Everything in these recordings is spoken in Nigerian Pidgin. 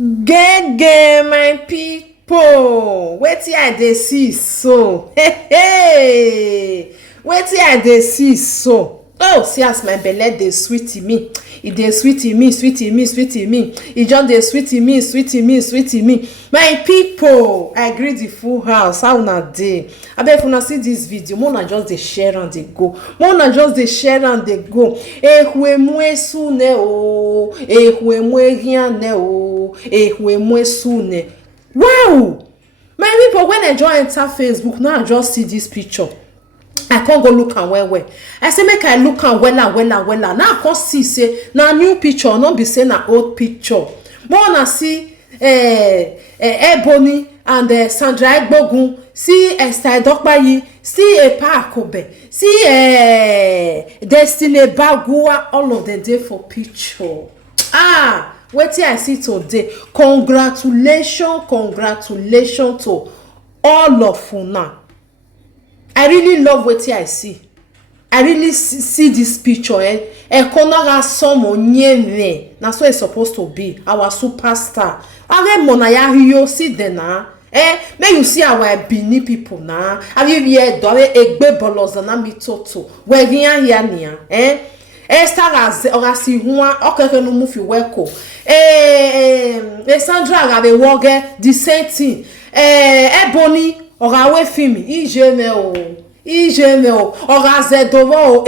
Gege, my people, wetin I dey see so? Hey, wetin I dey see so? Oh, see as my belle dey sweet me. E dey sweet me. E just dey sweet me. My people, I greet the full house. How una dey? Abeg, if una see this video, una just dey share am dey go. Una just dey share am dey go. Ehwemwe sune o, ehwemwe hiane o, ehwemwe sune. Wow! My people, when I just enter Facebook, now I just see this picture. I can't go look am well. I say make I look am wella. Now I can't see say na new picture, not be say na old picture. But una see Ebony and Sandra Aigbogun, see Esther Edokpayi, see Akobeghian, see Destiny Ebagua, all of them there for picture. Wetin I see today. Congratulations to all of una. I really love wetin I see. I really see this picture. Ekonaga somo nyeme. Na so it's supposed to be. Our superstar. Ave monaya hiyo see them na. May you see our Ebony people na. Have you heard dore egbe boloza na mitoto. Wegian here niya. Esther orasi huwa okeke no mufi weko. Sandra gabe woge the same thing. Ebony orawe fimi ijeme o oraze dovo o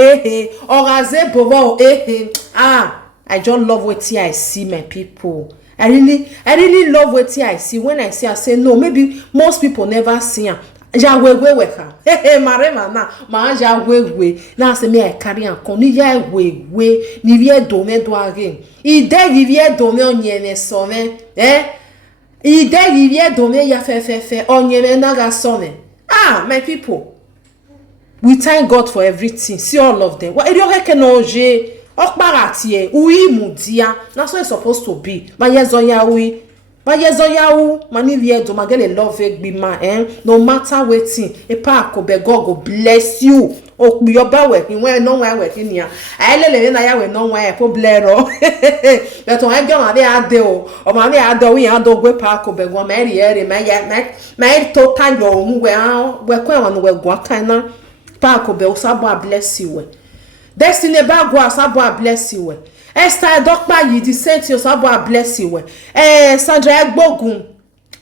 oraze bovo o I just love what I see, my people. I really love what I see. When I see, I say no, maybe most people never see am. Weka. Marema na ma we na se me I carry am kon ni ya we ni vie do me do again. Ide vie do me onyene so me Ide vivie dome ya fe onyeme naga sone. My people, we thank God for everything. See all of them. What you reckon oje okparatie uyi mudia. Na so it's supposed to be. Ba yezo ya u mani vie do magele love egbi ma no matter wetin. Epa Akobeghian go bless you. Yoba working when no one working here. I let na ya we no one po blero. That on I go ma be ade o ma be ade we ado gwe pa Akobeghian ma eri ma total yo hu we kwa wan we gwa kan na pa Akobeghian sabo bless you. Destiny Ebagua sabo bless you. Esther Edokpayi the saint you sabo bless you. Sandra Aigbogun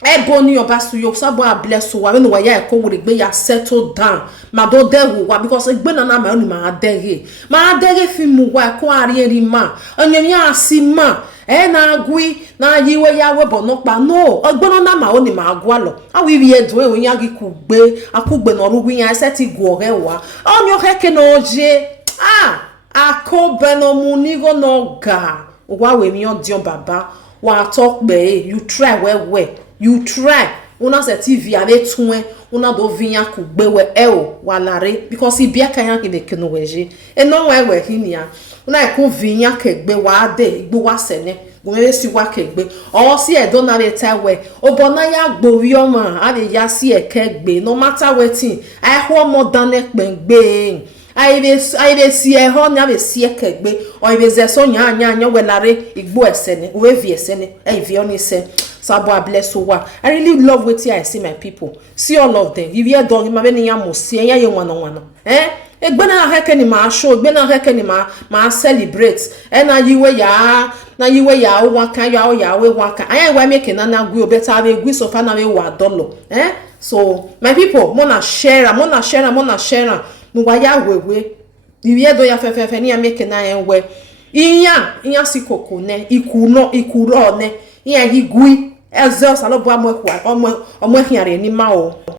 Ebony Obasuyi sabo bless you. When we ya ko we gbe ya settle down. Ma do deru wa because egbe na ma oni ma adere fi mu wa ko ari eri ma onyemi asima na agui na yiwe ya we bo no pa no egbe na ma oni ma agwa lo awi bi edo e onya gi kugbe akugbe no rugu yan seti gu ore wa onyo heke no je akobe no munigo no ga wa we mi on dion baba wa talk be you try well you try una se TV ave tun una do vinya ku gbewe walare because ibia kan yan kede kenu weje no we hinia una ku vinya ke gbe wa de igbo wa sene go me si wa ke gbe o si edo na le tawe obona ya gbori omo ave ya si eke gbe no matter wetin I ho mo dan ekpengbe I dey see e ho na be si eke gbe o ibe ze so nya welare igbo esene we vi esene vi oni se Sabo bless wa. I really love what I see, my people. See all of them. If you don't, ma beni ya mosi, ya ye wana. Egbe na heke ni ma show, egbe na heke ni ma celebrate. Na yiwe ya waka ya we waka. Aya wa make na gwi obeta ave gwi so fa na we wa dolo. So my people, mona share. Mu wa ya wewe. If you do ya fe ni ya make na enwe. Inya sikoko ne, ikuro ne. Iya higui ezo salobo amwe kwa omwe hiare ni ma o